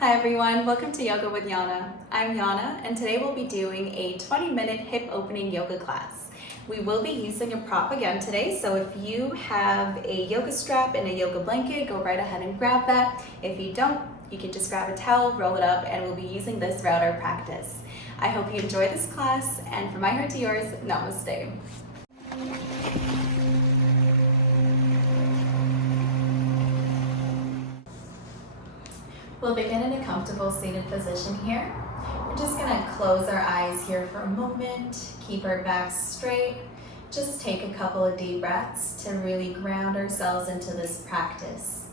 Hi everyone, welcome to Yoga with Yana. I'm Yana and today we'll be doing a 20-minute hip opening yoga class. We will be using a prop again today, so if you have a yoga strap and a yoga blanket, go right ahead and grab that. If you don't, you can just grab a towel, roll it up, and we'll be using this throughout our practice. I hope you enjoy this class, and from my heart to yours, namaste. We'll begin in a comfortable seated position here. We're just gonna close our eyes here for a moment, keep our backs straight. Just take a couple of deep breaths to really ground ourselves into this practice.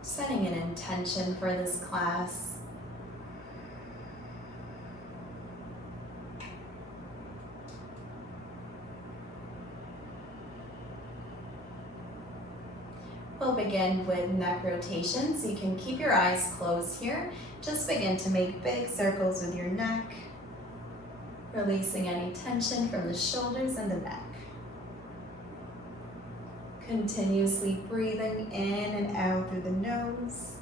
Setting an intention for this class. We'll begin with neck rotations. You can keep your eyes closed here. Just begin to make big circles with your neck, releasing any tension from the shoulders and the neck. Continuously breathing in and out through the nose.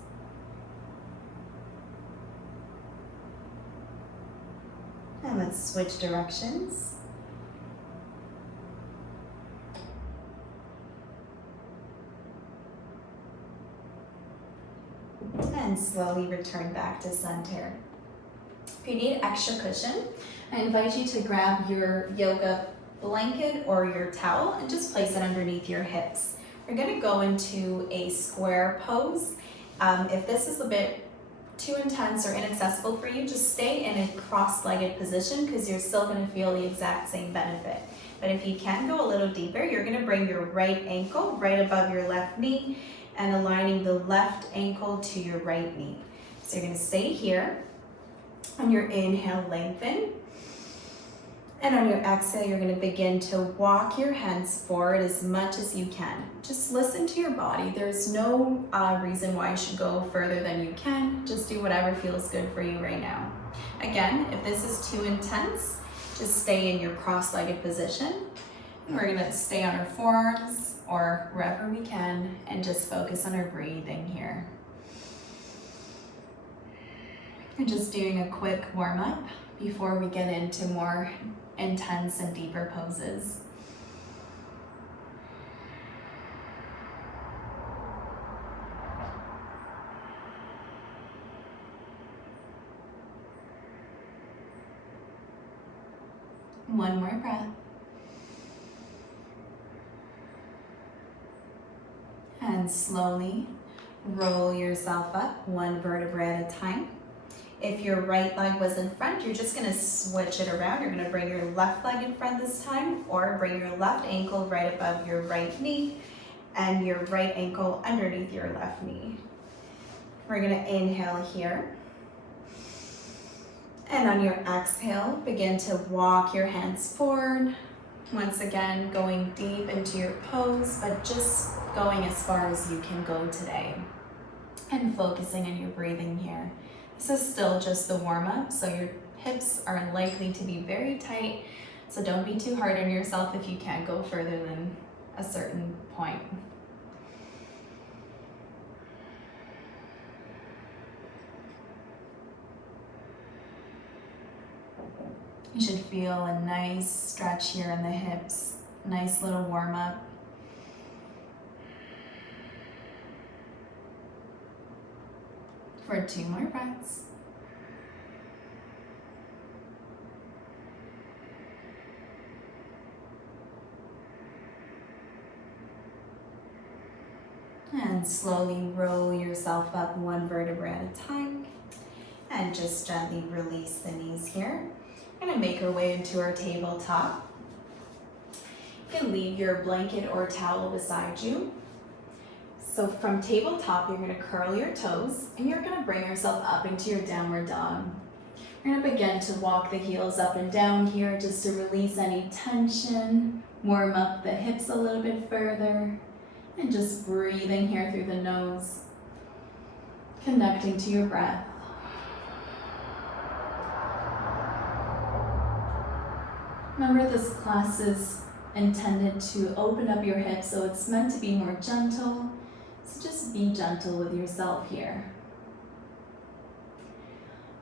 And let's switch directions. And slowly return back to center. If you need extra cushion, I invite you to grab your yoga blanket or your towel and just place it underneath your hips. We're going to go into a square pose. If this is a bit too intense or inaccessible for you, just stay in a cross-legged position because you're still going to feel the exact same benefit. But if you can go a little deeper, you're going to bring your right ankle right above your left knee and aligning the left ankle to your right knee. So you're gonna stay here. On your inhale, lengthen. And on your exhale, you're gonna begin to walk your hands forward as much as you can. Just listen to your body. There's no reason why you should go further than you can. Just do whatever feels good for you right now. Again, if this is too intense, just stay in your cross-legged position. And we're gonna stay on our forearms or wherever we can and just focus on our breathing here. And just doing a quick warm-up before we get into more intense and deeper poses. One more breath. And slowly roll yourself up one vertebra at a time. If your right leg was in front, you're just gonna switch it around. You're gonna bring your left leg in front this time, or bring your left ankle right above your right knee and your right ankle underneath your left knee. We're gonna inhale here. And on your exhale, begin to walk your hands forward. Once again, going deep into your pose, but just going as far as you can go today. And focusing on your breathing here. This is still just the warm-up, so your hips are likely to be very tight, so don't be too hard on yourself if you can't go further than a certain point. You should feel a nice stretch here in the hips, nice little warm up. For 2 more breaths. And slowly roll yourself up one vertebra at a time. And just gently release the knees here. We're gonna make our way into our tabletop. You can leave your blanket or towel beside you. So from tabletop, you're gonna curl your toes and you're gonna bring yourself up into your downward dog. You're gonna begin to walk the heels up and down here just to release any tension, warm up the hips a little bit further, and just breathing here through the nose, connecting to your breath. Remember, this class is intended to open up your hips, so it's meant to be more gentle, So just be gentle with yourself here.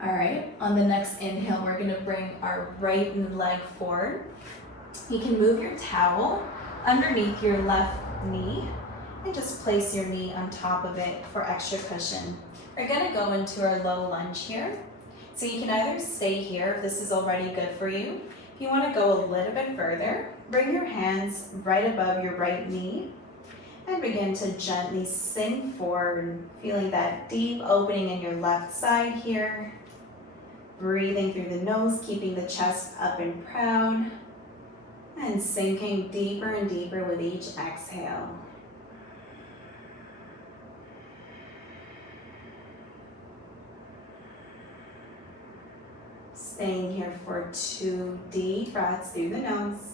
All right, on the next inhale, we're gonna bring our right leg forward. You can move your towel underneath your left knee and just place your knee on top of it for extra cushion. We're gonna go into our low lunge here. So you can either stay here if this is already good for you. If you wanna go a little bit further, bring your hands right above your right knee and begin to gently sink forward, feeling that deep opening in your left side here. Breathing through the nose, keeping the chest up and proud, and sinking deeper and deeper with each exhale. Staying here for 2 deep breaths through the nose.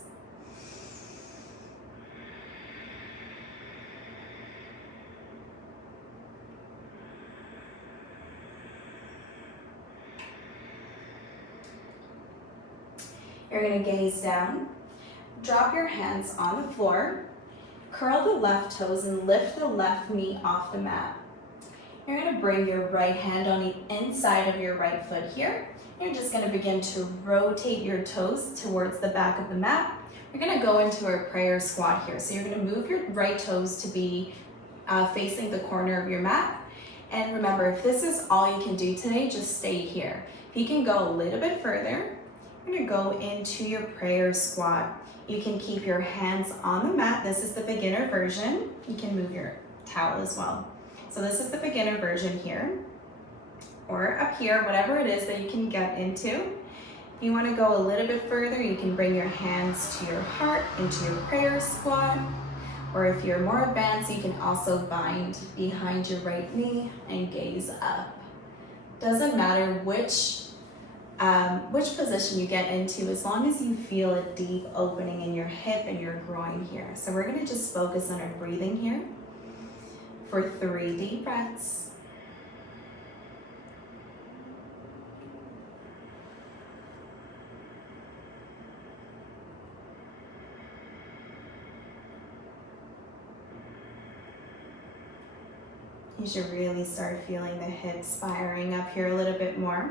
You're gonna gaze down, drop your hands on the floor, curl the left toes and lift the left knee off the mat. You're gonna bring your right hand on the inside of your right foot here. You're just gonna begin to rotate your toes towards the back of the mat. We're gonna go into our prayer squat here. So you're gonna move your right toes to be facing the corner of your mat. And remember, if this is all you can do today, just stay here. If you can go a little bit further, you're gonna go into your prayer squat. You can keep your hands on the mat. This is the beginner version. You can move your towel as well. So this is the beginner version here, or up here, whatever it is that you can get into. If you wanna go a little bit further, you can bring your hands to your heart into your prayer squat. Or if you're more advanced, you can also bind behind your right knee and gaze up. Doesn't matter which position you get into, as long as you feel a deep opening in your hip and your groin here. So we're gonna just focus on our breathing here for 3 deep breaths. You should really start feeling the hips firing up here a little bit more.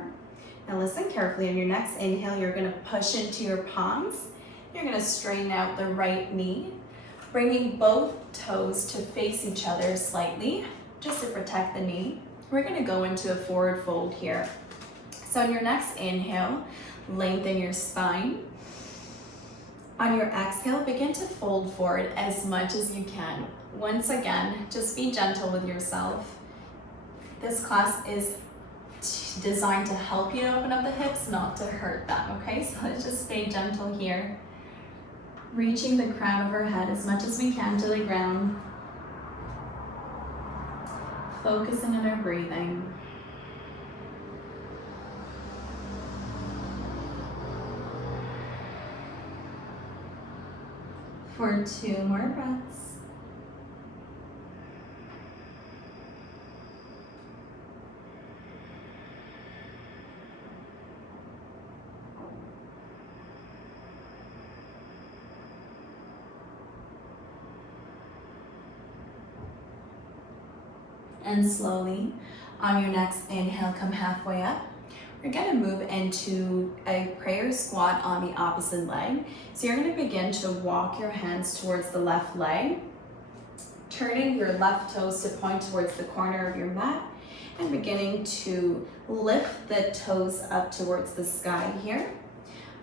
Now listen carefully. On your next inhale, you're gonna push into your palms. You're gonna straighten out the right knee, bringing both toes to face each other slightly, just to protect the knee. We're gonna go into a forward fold here. So on your next inhale, lengthen your spine. On your exhale, begin to fold forward as much as you can. Once again, just be gentle with yourself. This class is designed to help you to open up the hips, not to hurt them, okay? So let's just stay gentle here. Reaching the crown of our head as much as we can to the ground. Focusing on our breathing. For 2 more breaths. And slowly, on your next inhale, come halfway up. We're gonna move into a prayer squat on the opposite leg. So you're gonna begin to walk your hands towards the left leg, turning your left toes to point towards the corner of your mat, and beginning to lift the toes up towards the sky here.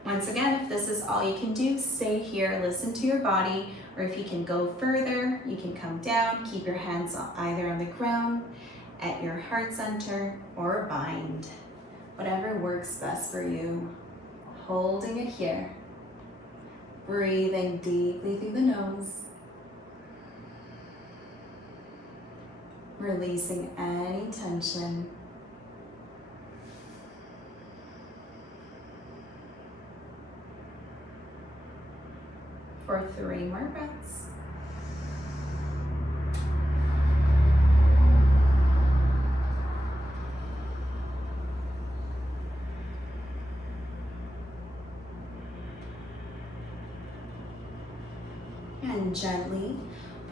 Once again, if this is all you can do, stay here, listen to your body, or if you can go further, you can come down, keep your hands either on the ground, at your heart center, or bind. Whatever works best for you. Holding it here. Breathing deeply through the nose. Releasing any tension. For 3 more breaths. And gently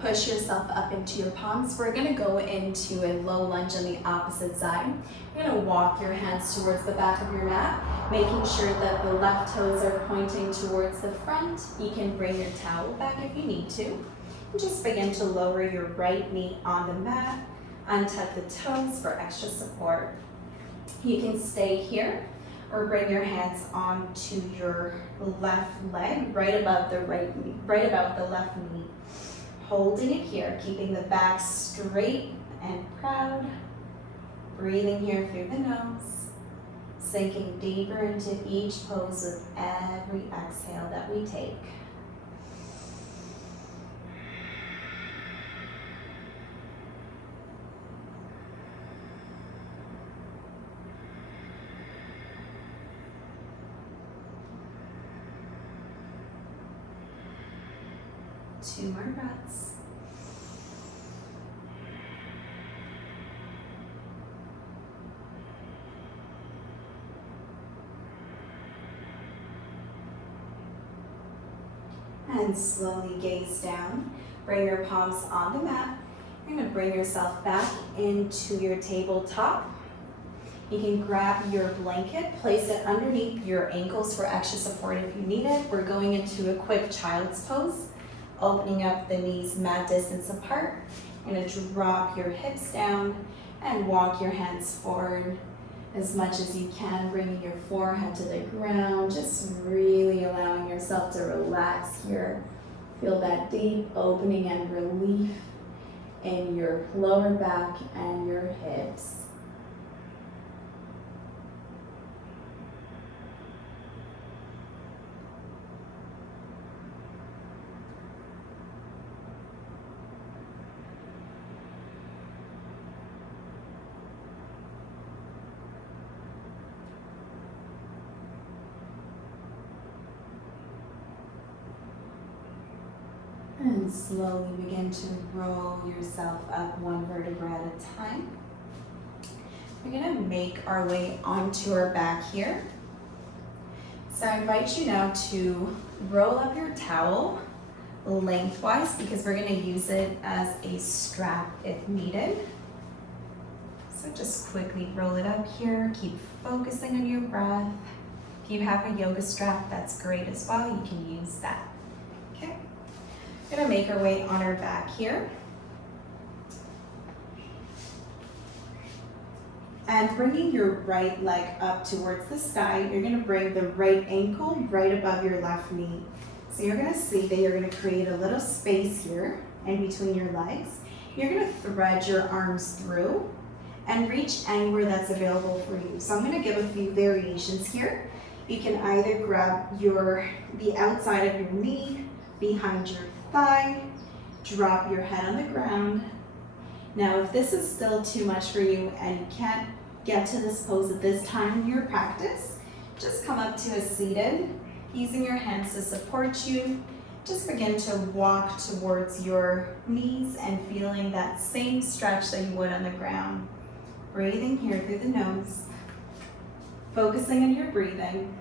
push yourself up into your palms. We're gonna go into a low lunge on the opposite side. You're gonna walk your hands towards the back of your mat, making sure that the left toes are pointing towards the front. You can bring your towel back if you need to. And just begin to lower your right knee on the mat. Untuck the toes for extra support. You can stay here or bring your hands onto your left leg, right above the right knee, right above the left knee. Holding it here, keeping the back straight and proud. Breathing here through the nose, sinking deeper into each pose with every exhale that we take. Two more breaths. And slowly gaze down. Bring your palms on the mat. You're going to bring yourself back into your tabletop. You can grab your blanket, place it underneath your ankles for extra support if you need it. We're going into a quick child's pose. Opening up the knees mat distance apart. You're going to drop your hips down and walk your hands forward as much as you can, bringing your forehead to the ground, just really allowing yourself to relax here. Feel that deep opening and relief in your lower back and your hips. And slowly begin to roll yourself up one vertebra at a time. We're gonna make our way onto our back here. So I invite you now to roll up your towel lengthwise because we're gonna use it as a strap if needed. So just quickly roll it up here. Keep focusing on your breath. If you have a yoga strap, that's great as well. You can use that. Okay. We're gonna make our way on our back here. And bringing your right leg up towards the sky, you're gonna bring the right ankle right above your left knee. So you're gonna see that you're gonna create a little space here in between your legs. You're gonna thread your arms through and reach anywhere that's available for you. So I'm gonna give a few variations here. You can either grab the outside of your knee, behind your thigh, drop your head on the ground. Now, if this is still too much for you and you can't get to this pose at this time in your practice, just come up to a seated, using your hands to support you. Just begin to walk towards your knees and feeling that same stretch that you would on the ground. Breathing here through the nose, focusing on your breathing.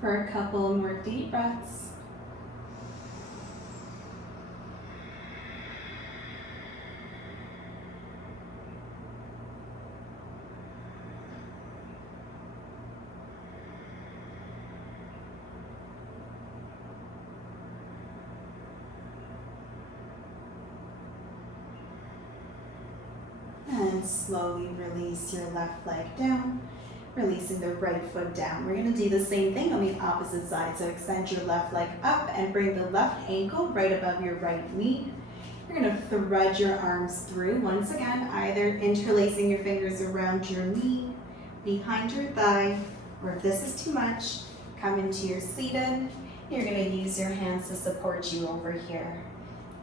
For a couple more deep breaths. And slowly release your left leg down, releasing the right foot down. We're gonna do the same thing on the opposite side. So extend your left leg up and bring the left ankle right above your right knee. You're gonna thread your arms through, once again, either interlacing your fingers around your knee, behind your thigh, or if this is too much, come into your seated. You're gonna use your hands to support you over here.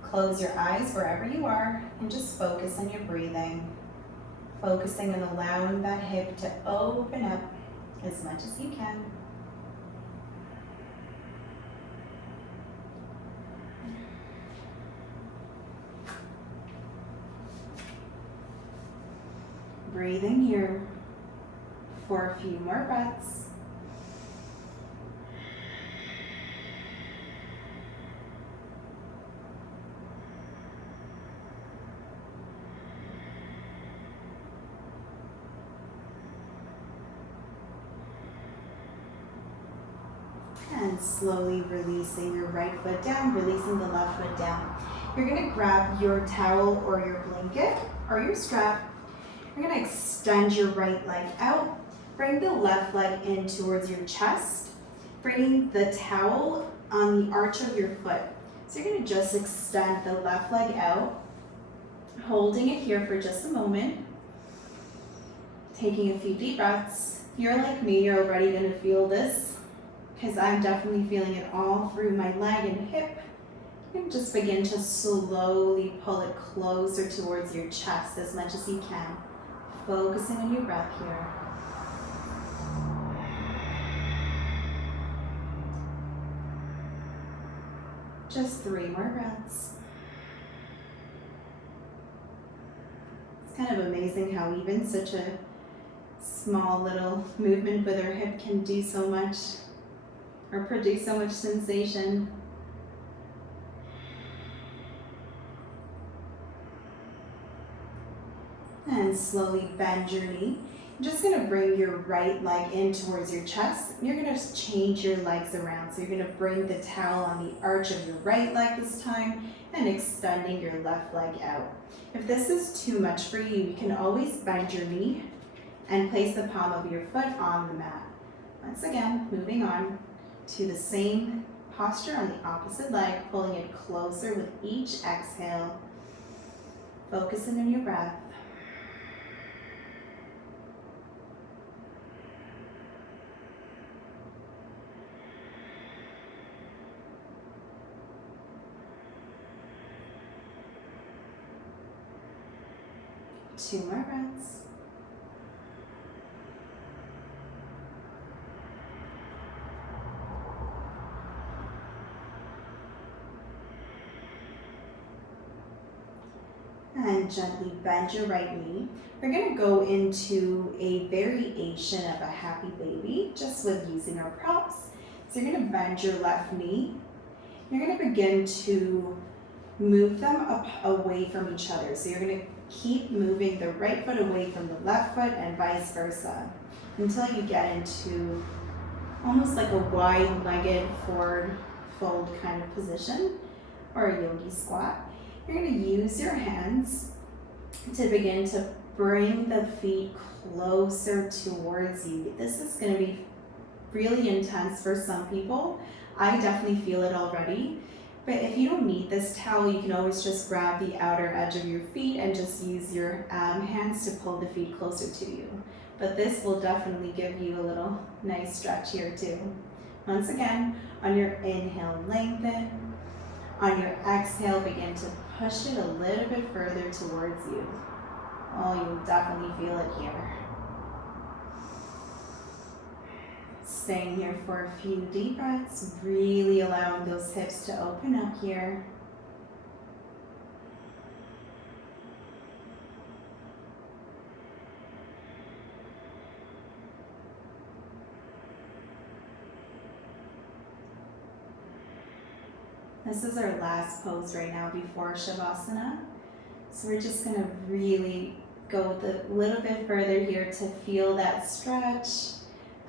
Close your eyes wherever you are and just focus on your breathing. Focusing on allowing that hip to open up as much as you can. Breathing here for a few more breaths. And slowly releasing your right foot down, releasing the left foot down. You're gonna grab your towel or your blanket or your strap. You're gonna extend your right leg out. Bring the left leg in towards your chest. Bringing the towel on the arch of your foot. So you're gonna just extend the left leg out, holding it here for just a moment. Taking a few deep breaths. If you're like me, you're already gonna feel this, because I'm definitely feeling it all through my leg and hip. And just begin to slowly pull it closer towards your chest as much as you can. Focusing on your breath here. Just 3 more breaths. It's kind of amazing how even such a small little movement with our hip can do so much or produce so much sensation. And slowly bend your knee. You're just gonna bring your right leg in towards your chest. You're gonna change your legs around. So you're gonna bring the towel on the arch of your right leg this time and extending your left leg out. If this is too much for you, you can always bend your knee and place the palm of your foot on the mat. Once again, moving on to the same posture on the opposite leg, pulling it closer with each exhale. Focusing on your breath. Two more breaths. And gently bend your right knee. We're going to go into a variation of a happy baby, just with using our props. So you're going to bend your left knee. You're going to begin to move them up away from each other. So you're going to keep moving the right foot away from the left foot and vice versa until you get into almost like a wide-legged forward fold kind of position or a yogi squat. You're going to use your hands to begin to bring the feet closer towards you. This is going to be really intense for some people. I definitely feel it already. But if you don't need this towel, you can always just grab the outer edge of your feet and just use your hands to pull the feet closer to you. But this will definitely give you a little nice stretch here too. Once again, on your inhale, lengthen. On your exhale, begin to push it a little bit further towards you. Oh, you'll definitely feel it here. Staying here for a few deep breaths, really allowing those hips to open up here. This is our last pose right now before Savasana. So we're just gonna really go with a little bit further here to feel that stretch.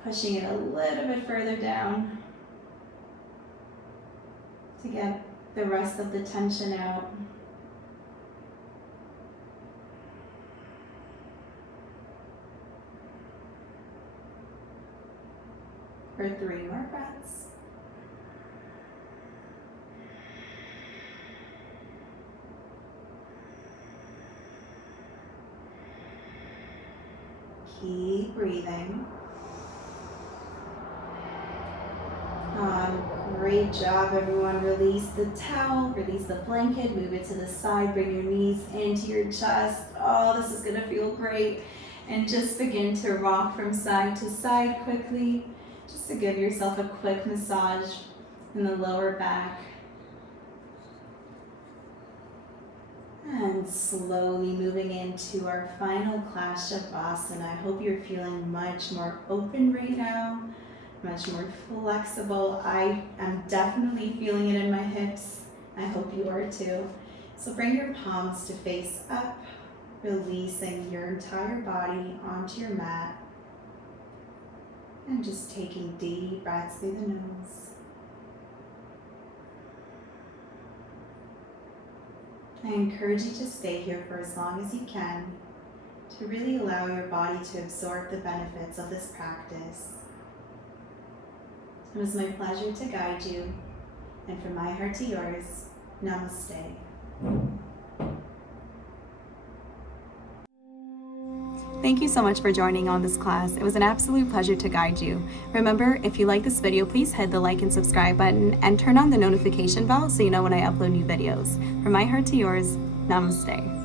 Pushing it a little bit further down to get the rest of the tension out. For 3 more breaths. Keep breathing. Great job, everyone. Release the towel, release the blanket, move it to the side, bring your knees into your chest. Oh, this is gonna feel great. And just begin to rock from side to side quickly, just to give yourself a quick massage in the lower back. And slowly moving into our final class, Savasana. I hope you're feeling much more open right now. Much more flexible. I am definitely feeling it in my hips. I hope you are too. So bring your palms to face up, releasing your entire body onto your mat. And just taking deep breaths through the nose. I encourage you to stay here for as long as you can, to really allow your body to absorb the benefits of this practice. It was my pleasure to guide you, and from my heart to yours, namaste. Thank you so much for joining on this class. It was an absolute pleasure to guide you. Remember, if you like this video, please hit the like and subscribe button and turn on the notification bell so you know when I upload new videos. From my heart to yours, namaste.